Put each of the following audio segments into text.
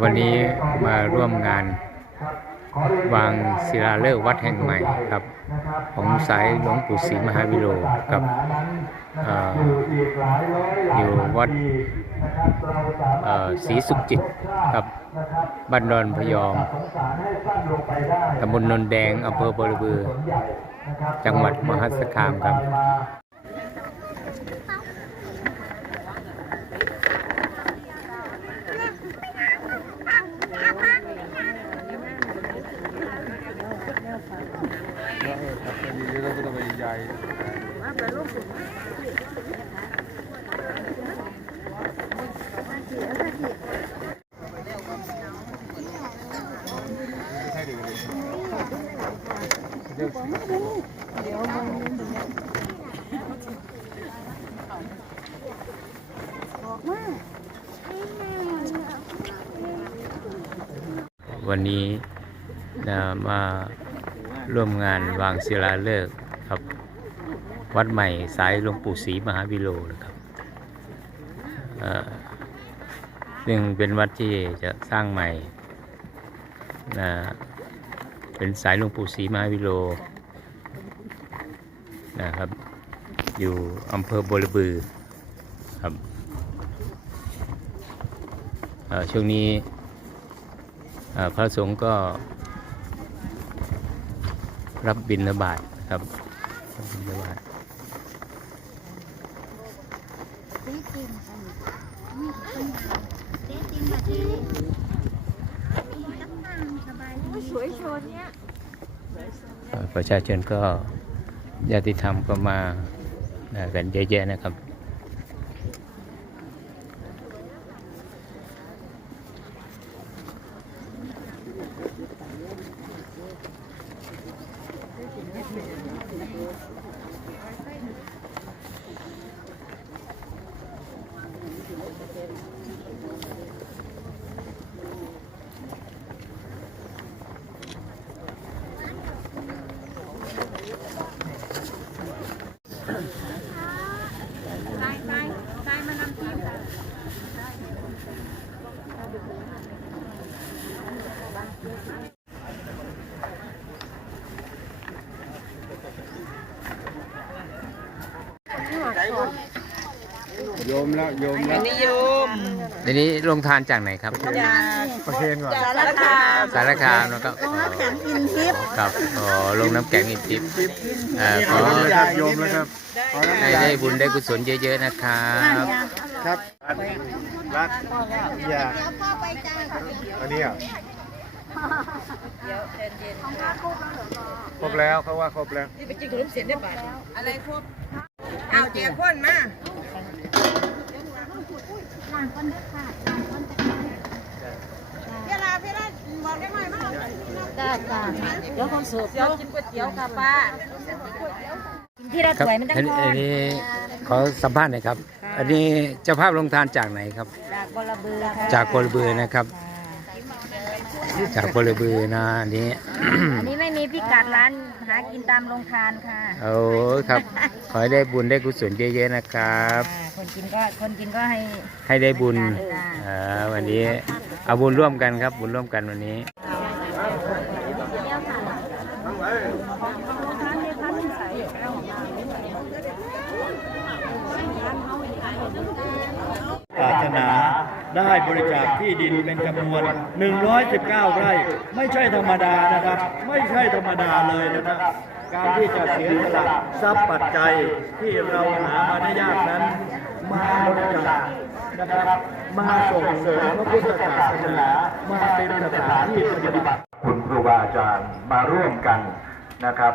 วันนี้มาร่วมงานวางศิลาฤกษ์วัดแห่งใหม่ครับ ของสายหลวงปู่ศรีมหาวิโรกับอยู่วัดศรีสุขจิตครับบ้านดอนพยอมตำบลนนแดงอำเภอบริบือ จังหวัดมหาสารคามครับ วันนี้นะมาร่วมงานวางศิลาฤกษ์ ครับ วัดใหม่สายหลวงปู่ศรีมหาวิโรนะครับเอ่อซึ่งเป็นวัดที่จะสร้างใหม่นะเป็นสายหลวงปู่ศรีมหาวิโรนะครับ อยู่อำเภอบรบือครับเอ่อช่วงนี้เอ่อพระสงฆ์ก็รับบิณฑบาตครับ รับบิณฑบาตสวยโชว์เนี้ยเอ่อประชาชนก็ญาติธรรมก็มาเอ่อกันเยอะแยะนะครับ ตายตายตายมานำทีม โย มแล้วโยมแล้วนิยมทีนี้ลงทานจากไหนครับจากประเคนก่อนสารคามสารคามนะครับอ๋ออินทิพย์ครับอ๋อลงน้ำแกงอินทิพย์เอ่อขขออแล้วครับโยมแล้วครับขอแล้วให้ได้บุญได้กุศลเยอะ ๆนะครับครับรักอย่าอันนี้อะครบแล้วเขาว่าครบแล้วนี่ไปกินขนมเสียนได้บาทอะไรครบอ้าวเจียคนมา จ้าจ้าเดี๋ยวคนสูบเดี๋ยวกินก๋วยเตี๋ยวค่ะป้ากินที่ละครับถ้วยมันตั้งอันทออัดนนี้ขอสัมภาษณ์หน่อยครับ อันนี้เจ้าภาพลงทานจากไหนครับ จากบลบือค่ะจากบรบือนะครับ จากบรบือนะอันนี้ อันนี้ไม่ มีพิกัดร้านหากินตามโรงทานค่ะโอ้ครับ ขอให้ได้บุญได้กุศลเยอะๆนะครับ อ่าคนกินก็คนกินก็ให้ ให้ได้บุญจ้าอ่าวันนี้เอาบุญร่วมกันครับ บุญร่วมกันวันนี้ปรา รถนาได้บริจาคที่ดินเป็นจำนวน 119 ไร่ ไม่ใช่ธรรมดานะครับ ไม่ใช่ธรรมดาเลยนะครับ การที่จะเสียสละทรัพย์ปัจจัยที่เราหามาได้ยากนั้น มาบริจาคนะครับ มาส่งเสริมพระพุทธศาสนา มาเป็นสถานที่ปฏิบัติ รูบาอาจารย์มาร่วมกันนะครับ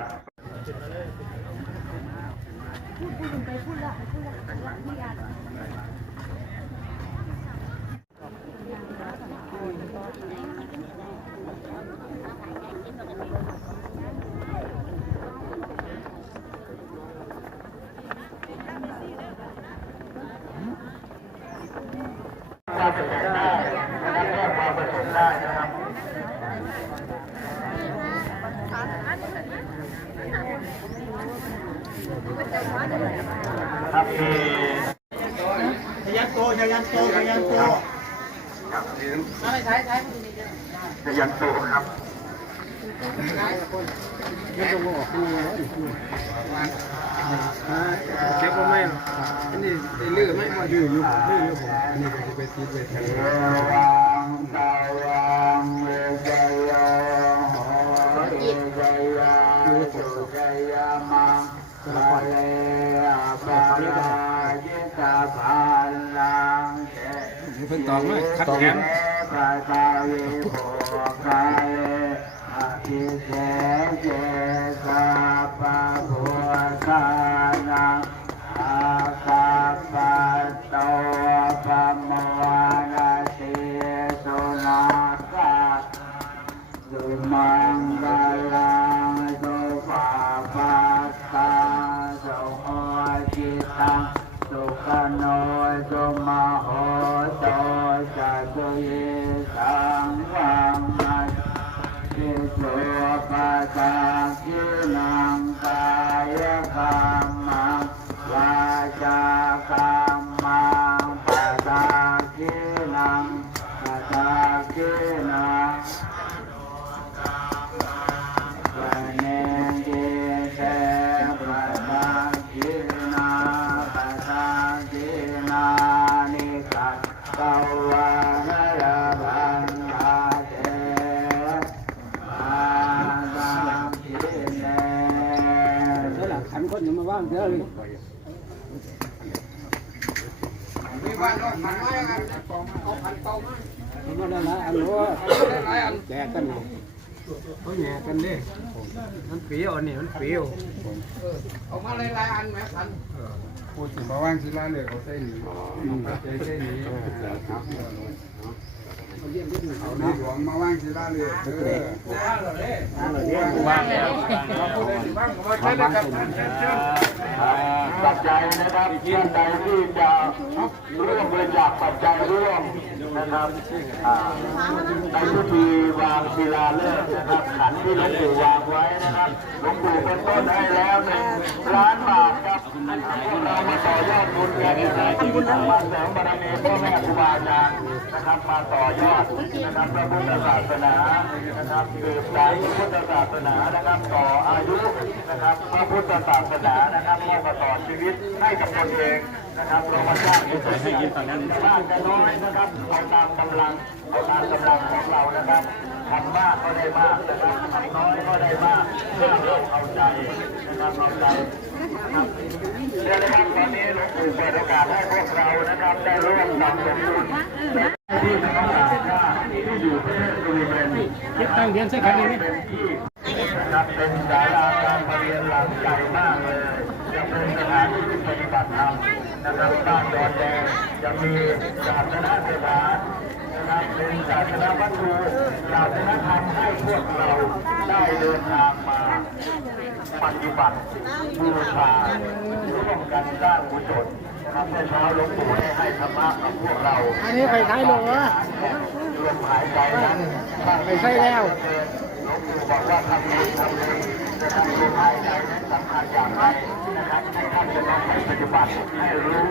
ครับมีชยันโตชยันโตยันโตกับถึงจะยันโตครับเช็คว่าไม่อันนี้ไอ้เลือไม่มาดื้ออยู่ดื้ออยู่ผมอันนี้ก็จะไปติดไปแทนวัง เตเพิ่นตอบเลยคัดแขนพระตาวิโภคายอภิเษกเจสาปะโพธานังอาคาปะโต โหโตจัตุยสังวังนัสสิสุปะตาคินังกายกรรมังวาจากรรมังปะตาคินังปะตาคินัง มาว่างเถอะเลยมีว่างก็ขันไว้กันเอาขันเตามาได้หลายอันรู้ได้หลายอันแจกกันเขาแย่กันดิมันเปรี้ยวนี่มันเปรี้ยวเอามาหลายๆอันไหมขันพูดถึงมาว่างศิลาเลยเขาใส่หนีใส่ใส่หนีเอาใน หลวงมาว่างศิลาเลยเออว่างแล้วปัจจัยนะครับท่านใดที่จะร่วมบริจาคปัจจัยร่วมนะครับในพิธีวางศิลาฤกษ์นะครับขันที่หลวงปู่วางไว้นะครับหลวงปู่เป็นต้นให้แล้วหนึ่งล้านบาทครับเรามาต่อยอดบุญกันนะครับมาเสริมบารมีพ่อแม่ครูบาอาจารย์ นะครับมาต่อยอดนะครับพระพุทธศาสนานะครับสืบสานพระพุทธศาสนานะครับต่ออายุนะครับพระพุทธศาสนานะครับมอบต่อชีวิตให้กับตนเองนะครับเรามาสร้างที่ให้ยินตอนนั้นมากจะน้อยนะครับเอาตามกำลังเอาตามกำลังของเรานะครับทำมากก็ได้มากนะครับทำน้อยก็ได้มากเพื่อเราเอาใจนะครับเอาใจนะครับเดี๋ยวนะครับตอนนี้หลวงปู่เปิดโอกาสให้พวกเรานะครับได้ร่วมทำสมบุญ ติดตั้งเทียนใส่ขันนี้เป็นที่นะครับเป็นศาลาการเรียนหลังใหญ่มากเลยจะเป็นสถานที่ปฏิบัติธรรมนะครับบ้านดอนแดงจะมีศาสนาสถานนะครับเป็นศาสนาวัตถุศาสนาธรรมให้พวกเราได้เดินทางมาปฏิบัติบูชาร่วมกันสร้างกุศล นะครับเมื่อเช้าหลวงปู่ได้ให้ธรรมะกับพวกเราอันนี้ใครท้ายลงวะลมหายใจนั้นไม่ใช่แล้วหลวงปู่บอกว่าทำดีทำดีนะครับลมหายใจนั้นสำคัญอย่างไรนะครับให้ท่านจะต้องไปปฏิบัติให้รู้